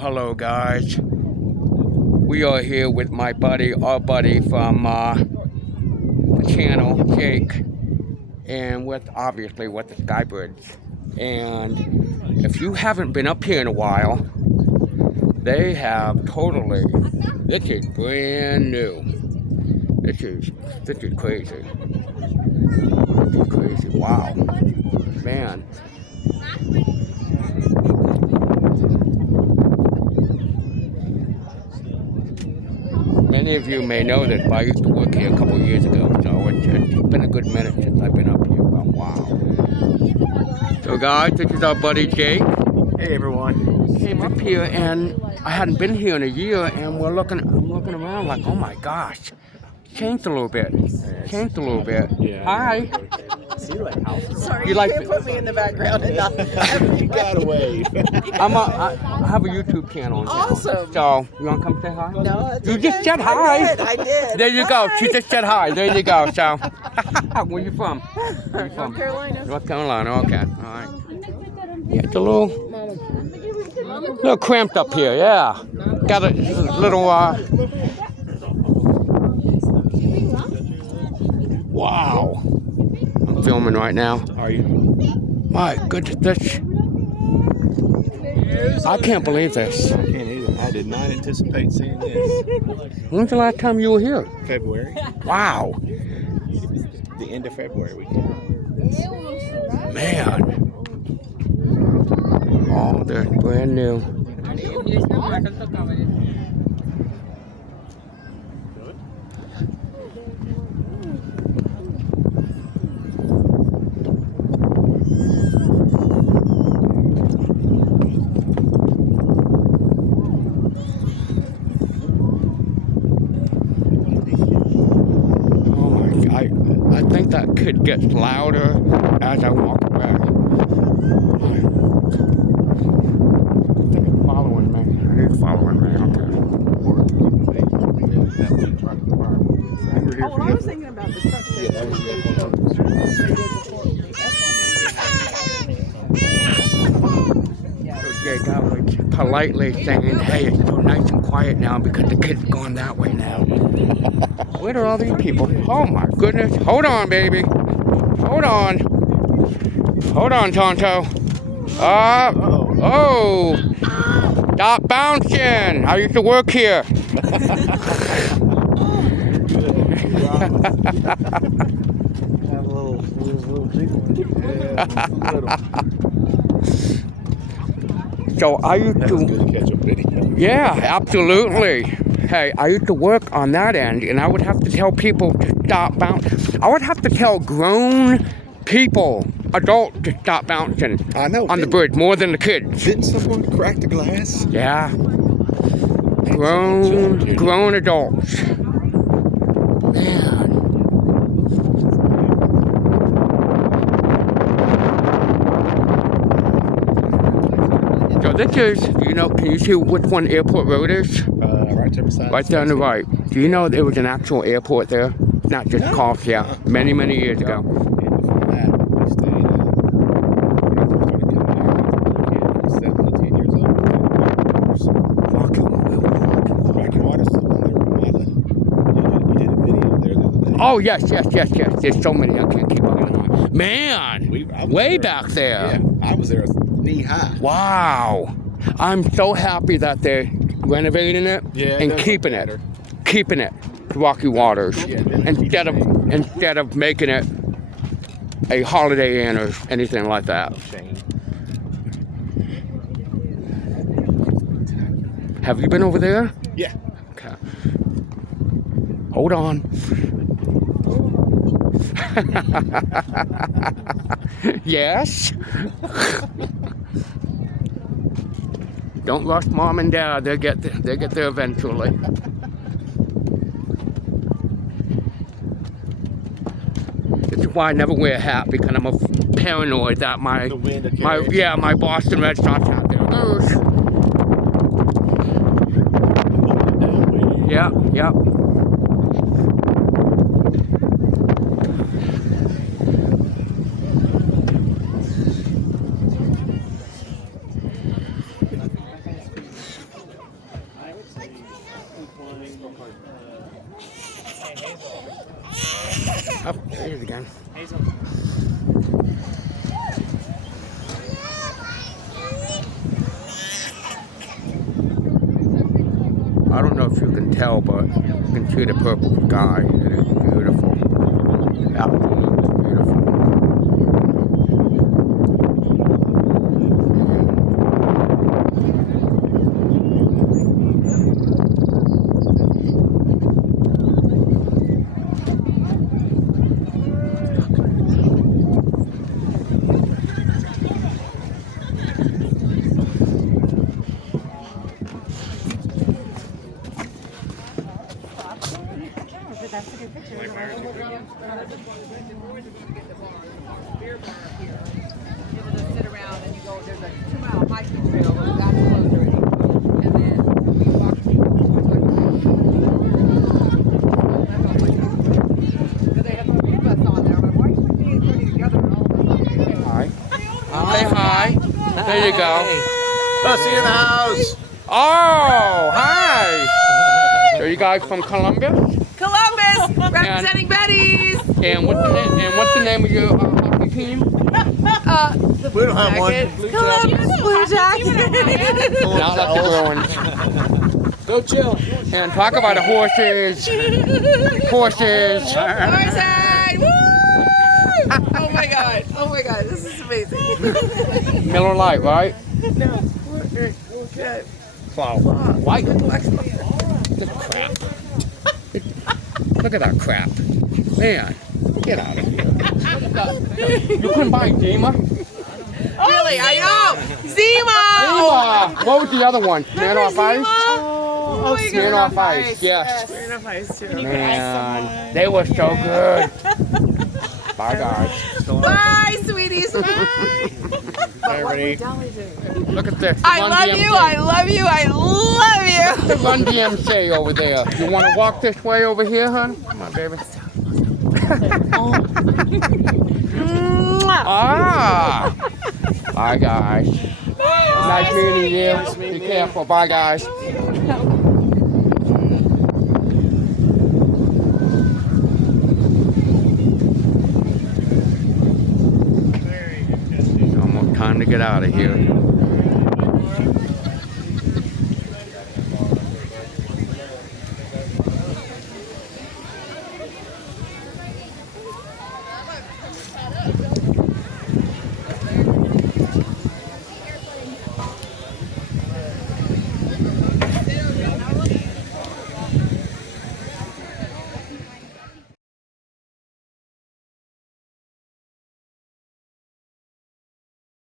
Hello guys. We are here with my buddy, our buddy from the channel, Jake, and obviously with the Skybridge. And if you haven't been up here in a while, they have totally, this is brand new. This is crazy. This is crazy. Wow. Man. Many of you may know this, but I used to work here a couple of years ago, so it's been a good minute since I've been up here. But wow. So guys, this is our buddy Jake. Hey everyone. Came up here and I hadn't been here in a year, and I'm looking around like, oh my gosh. Changed a little bit. Changed a little bit. Yeah. Hi. Sorry, You like can't put me in the background and not. You got away. I have a YouTube channel. Awesome. So you want to come say hi? No, it's You okay. just said hi. I did. There you go. Hi. She just said hi. There you go. So, where you from? Where you from? North Carolina. North Carolina. Okay. All right. Yeah, it's a little cramped up here. Yeah. Got a little. Wow. I'm filming right now. Are you? My goodness. I can't believe this. I can't either. I did not anticipate seeing this. When's the last time you were here? February. Wow. The end of February we came. Man. Oh, they're brand new. I think that kid gets louder as I walk away. I think it's following me. He's following me. Okay. Oh, well, I was thinking about the truck. So Jake, I was politely saying, hey, it's so nice and quiet now because the kid's going that way now. Where are all these people? Oh my goodness. Hold on, baby. Hold on. Hold on, Tonto. Oh. Stop bouncing. I used to work here. So I used to. Good to catch a video. Yeah, absolutely. Hey, I used to work on that end, and I would have to tell people to stop bouncing. I would have to tell grown people, adults, to stop bouncing. I know. On the bridge more than the kids. Didn't someone crack the glass? Yeah. Grown adults. Man. So this is, can you see which one Airport Road is? Right there beside. Right there on the right. Do you know there was an actual airport there? Not just cost, yeah. Many years ago. And before that, we stayed. When I first started coming here, 7 to 10 years old. Rocky Waters is the one they were remodeling. You did a video there the other day. Oh, yes. There's so many. I can't keep up with them. Man, I was way there. back there. Yeah, I was there knee high. Wow. I'm so happy that they're renovating it and keeping it. Keeping it. Rocky Waters. Yeah, instead of making it a Holiday Inn or anything like that. Shame. Have you been over there? Yeah. Okay. Hold on. Yes. Don't rush mom and dad. They'll get there eventually. This is why I never wear a hat, because I'm paranoid that my Boston Red Sox hat there goes. Yep. Oh, there it is again. I don't know if you can tell, but you can see the purple sky. It is beautiful. Absolutely beautiful. That's a good picture. Able to sit around and you go, there's a 2-mile hiking trail, but that's closed already. And then we walk because they have the three of us on there. I'm like, why are you putting together and all of us? Hi. Say hi. There you go. Oh, see you in the house. Oh, hi. So you guys from Columbia? Columbus, representing Betty's. And what's the name of your hockey team? We don't have one. Columbus Blue Jackets. Not like the Bruins. Go chill. And talk about the horses. Horses. Horses. Woo! Oh my god. Oh my god. This is amazing. Miller Lite, right? No, we're good. Wow. White. This crap. Look at that crap. Man, get out of here. You couldn't buy Zima? Really, I know. Zima. Zima! What was the other one? Man off ice? Oh my Man god. off ice, yes. Man off ice too. Man, they were so good. Bye, guys. Bye, sweeties. Bye. Everybody. Look at this. I love you. I love you. I love you. The Run DMC over there. You want to walk this way over here, hon? Come on, baby. Ah! Bye, guys. Nice meeting you. Be careful. Bye, guys. Almost time to get out of here.